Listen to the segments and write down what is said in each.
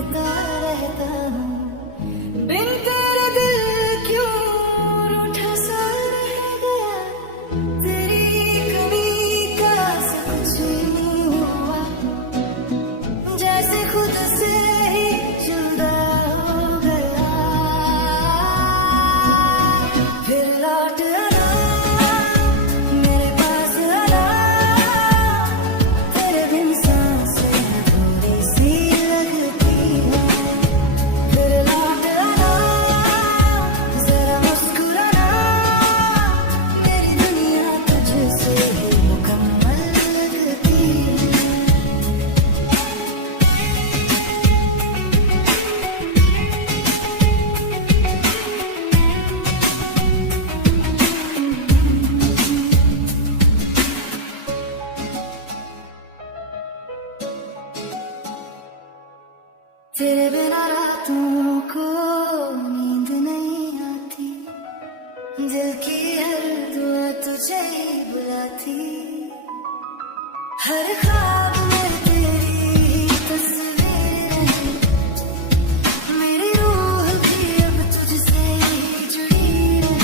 ढूंढता रहता हूँ, बिन तेरे दिल क्यों रूठा सा रह गया। तेरी कमी का सा कुछ नहीं हुआ, जैसे खुद से ही जुदा हो गया। फिर लौट आना मेरे पास आना, तेरे बिन सांसें अधूरी सी लगती है। फिर लौट आना जरा मुस्कुराना, मेरी दुनिया तुझसे ही मुकम्मल लगती है। तेरे बिना रातों को नींद नहीं आती, दिल की हर दुआ तुझे ही बुलाती। हर ख्वाब में तेरी तस्वीर है, मेरी रूह भी अब तुझसे ही जुड़ी है।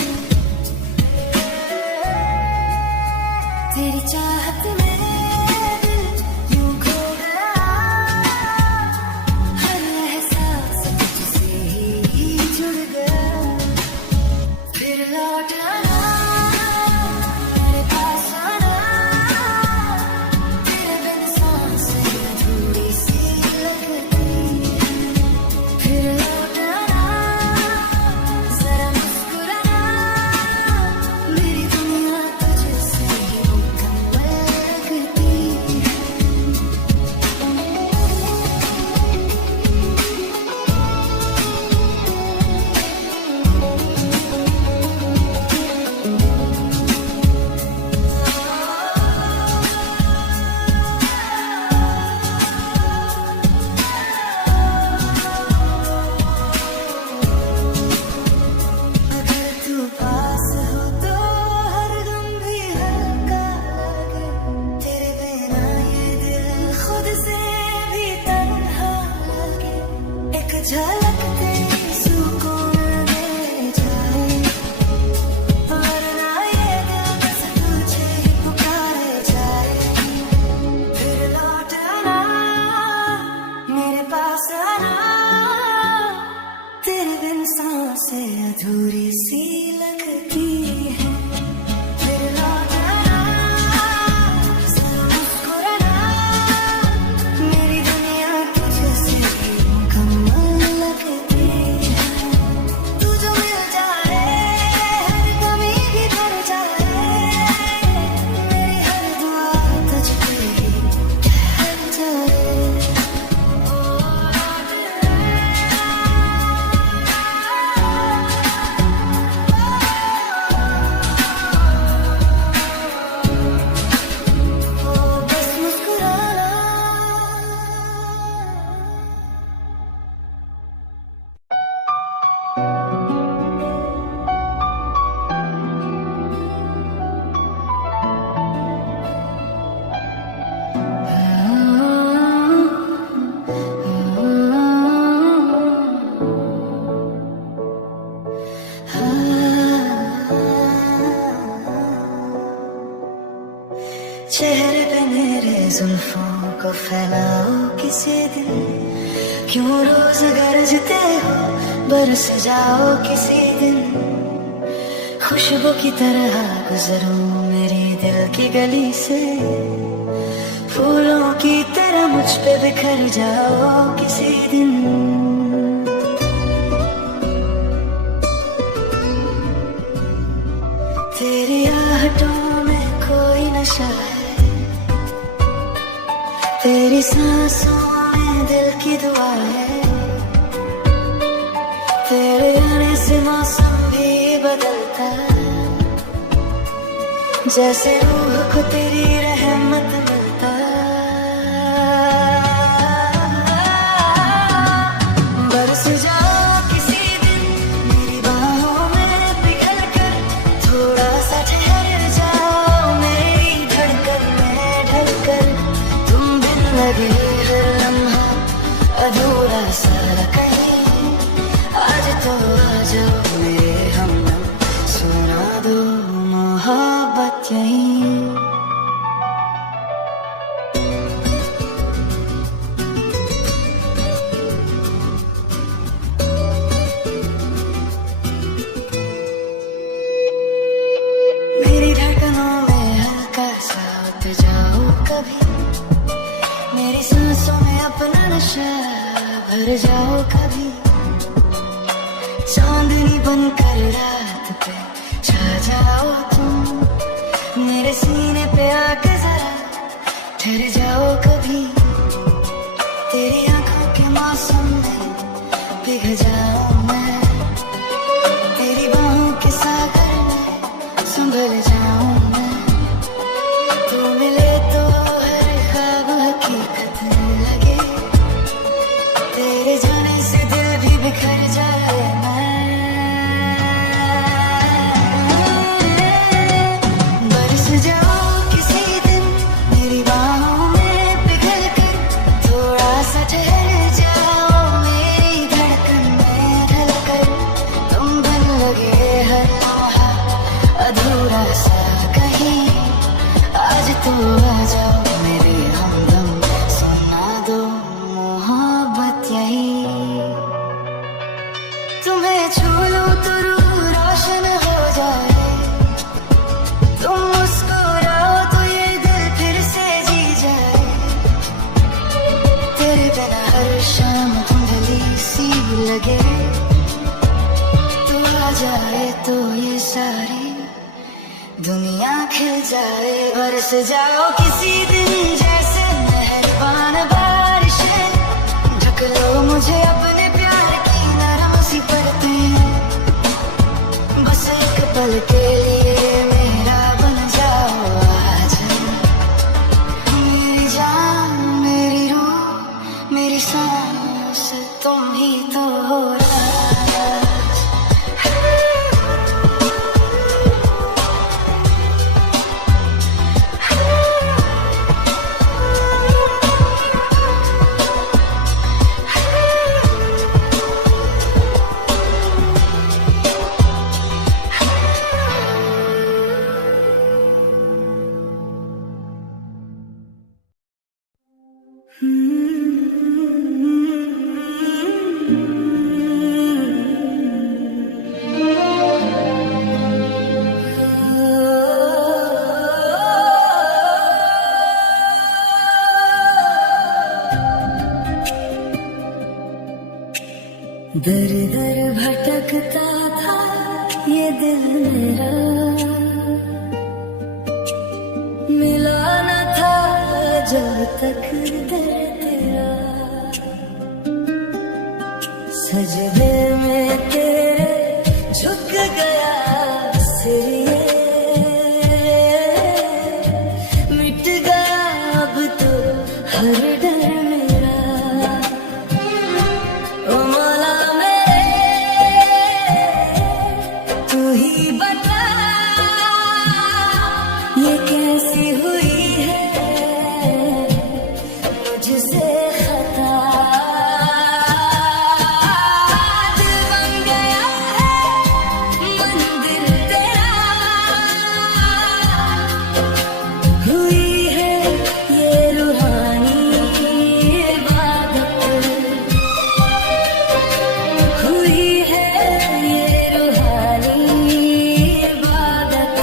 तेरी चाहत में दिल यूं खो गया, हर एहसास तुझसे ही जुड़ गया। फिर लौट आना मेरे पास आना, तेरे बिन सांसें अधूरी सी लगती है। फिर लौट आना जरा मुस्कुराना, मेरी दुनिया तुझसे ही मुकम्मल लगती है। अगर तू पास हो तो हर गम भी हल्का लगे, तेरे बिना ये दिल खुद से भी तन्हा लगे। एक झलक तेरी सुकून दे जाए, वरना ये दिल बस तुझे ही पुकारे जाए। फिर लौट आना मेरे पास आना, तेरे बिन सांसें अधूरी सी लगती है। फिर लौट आना जरा मुस्कुराना, मेरी दुनिया तुझसे ही मुकम्मल लगती है। तू जो मिल जाए हर कमी भी भर जाए, मेरी हर दुआ तुझ पे ही ठहर जाए। बस मुस्कुराना। चेहरे पे मेरे जुल्फों को फैलाओ किसी दिन, क्यों रोज गरजते हो बरस जाओ किसी दिन। खुशबू की तरह गुजरूं मेरी दिल की गली से, फूलों की तरह मुझ पे बिखर जाओ किसी दिन। तेरी आहटों में कोई नशा है, तेरी सांसों में दिल की दुआ है। तेरे आने से मौसम भी बदलता, जैसे रूह को तेरी रहमत मिलता। बरस जाओ किसी दिन मेरी बाहों में पिघल कर, थोड़ा सा ठहर जाओ मेरी धड़कन में ढल कर। तुम बिन लगे हर लम्हा अधूरा सा ठहर जाओ कभी, चांदनी बनकर रात पे छा जाओ तुम, मेरे सीने पे आके जरा ठहर जाओ कभी, तेरी आंखों के मौसम में पिघल जाऊं मैं, तेरी बाहों के सागर में संभल जाऊं मैं, तू मिले तो हर ख्वाब हकीकत लगे, तेरे जाने से दिल भी बिखर जाए बरस जाओ किसी दिन मेरी बाहों में पिघल कर, थोड़ा सा ठहर जाओ मेरी धड़कन में ढल कर, तुम बन लगे हर लम्हा अधूरा सा कहीं, आज तो आ जाओ मेरे हमदम, सुना दो मोहब्बत यही, तुम्हें छू लूं तो रूह रोशन हो जाए, तुम मुस्कुराओ तो ये दिल फिर से जी जाए, तेरे बिना हर शाम धुंधली सी लगे, तू आ जाए तो ये सारी दुनिया खिल जाए, बरस जाओ किसी दिन जैसे मेहरबान बारिशें, ढक लो मुझे अपने प्यार की नरम सी परतें, बस एक पल के लिए मेरा बन जाओ आज, मेरी जान मेरी रूह मेरी सांस तुम ही तो हो राज। दर दर भटकता था ये दिल मेरा, मिला न था जब तक दर तेरा, सजदे में तेरे झुक गया सिर ये, मिट गया अब तो हर डर मेरा, ओ मौला तू ही बता ये कैसी हुई है मुझसे खता, दिल बन गया है मंदिर तेरा, हुई है ये रूहानी इबादत, हुई है ये रूहानी इबादत।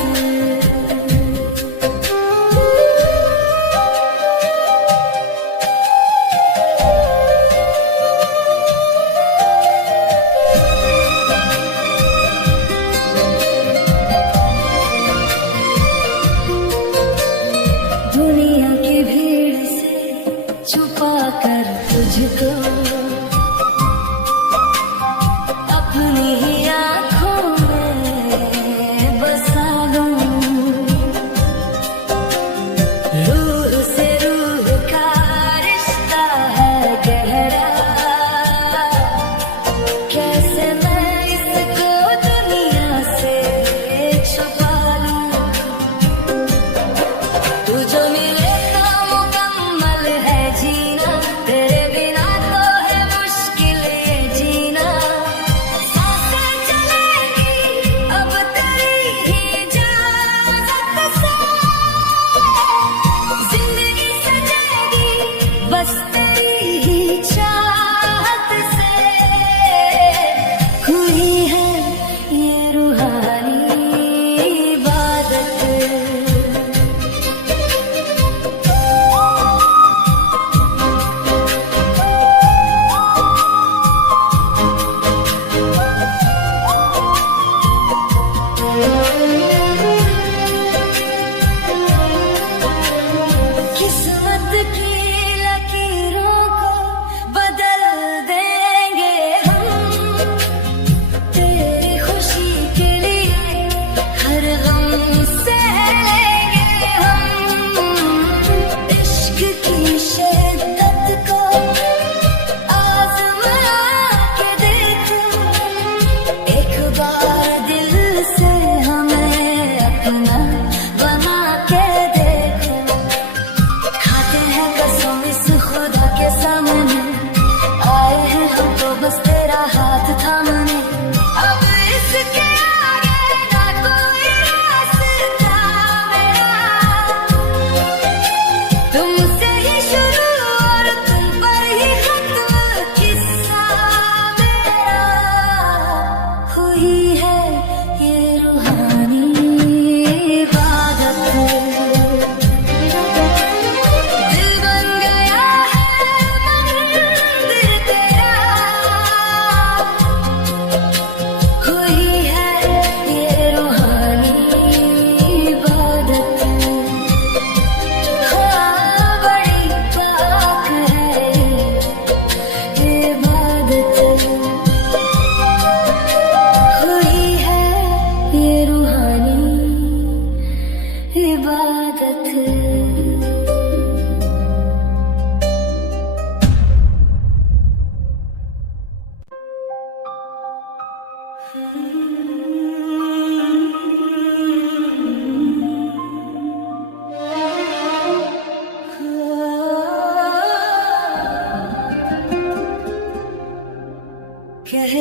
दुनिया की भीड़ से छुपा कर तुझको अपनी ही आँखों में बसा लूं, रूह से रूह का रिश्ता है गहरा, कैसे मैं इसको दुनिया से छुपा लूं, तू जो मिले तो मुकम्मल है जीना, तेरे बिना तो है मुश्किल ये जीना, सांसें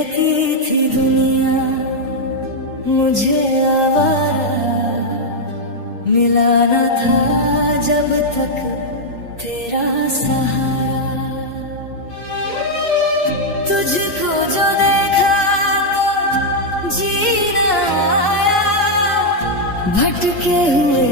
कहती थी दुनिया मुझे आवारा, मिला न था जब तक तेरा सहारा। तुझको जो देखा तो जीना आया, भटके हुए